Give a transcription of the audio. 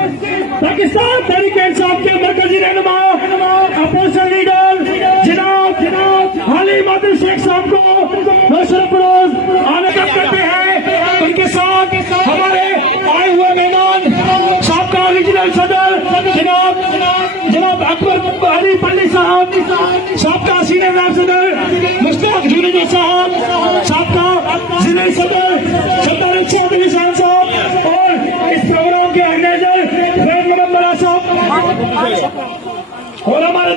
पाकिस्तान तहरीक इंसाफ के मरकजी रहनुमा, अपोजिशन लीडर, जनाब जनाब हाली मादर शेख साहब को सरफरोज आवेदन करते हैं। उनके साथ हमारे आए हुए मेहमान, साहब रीजनल सदर, जनाब जनाब अकबर अली पल्ली साहब साहब सीनियर नायब सदर, मुश्ताक जुनेजा साहब साहब ज़िले सदर। फैज मोहम्मद साहब और हमारे